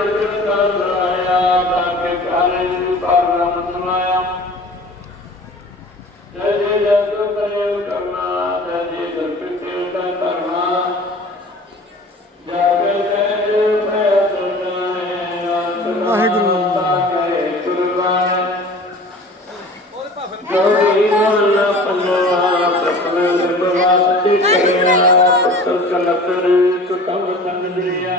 ਕਰਨਾ ਕਲਤਰ ਕਟਾਉ ਸੰਗਦਰੀਆ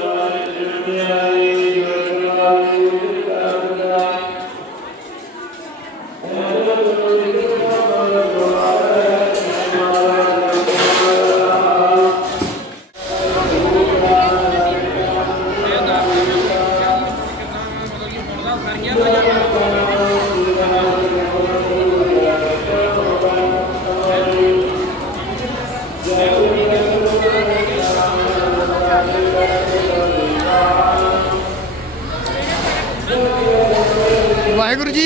ਵਾਹਿਗੁਰੂ ਜੀ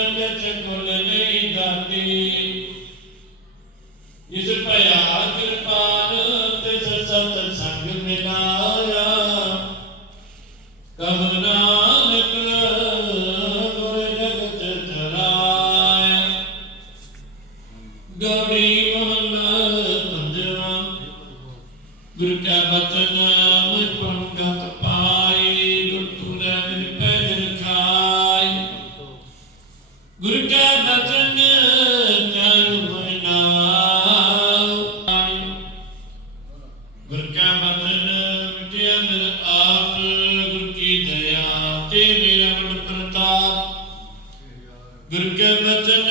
ਗੁਰੂ ਕਾ ਬਚਨ ਪੰਗਤ ਪਾਈ ਗੁਰ ਤੁਲੇ ਮਿਲ ਪੈਜਨ ਖਾਈ ਗੁਰ ਕਾ ਬਚਨ ਚਲ ਬਨਾਈ ਗੁਰ ਕਾ ਬਚਨ ਮਿਟਿਆ ਮਿਲ ਆਪ ਗੁਰ ਕੀ ਦਇਆ ਤੇ ਮੇਰਾ ਮਨ ਪ੍ਰਤਾਪ ਗੁਰ ਕਾ ਬਚਨ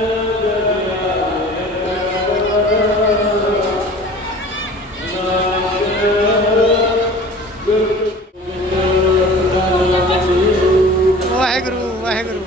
ਵਾਹਿਗੁਰੂ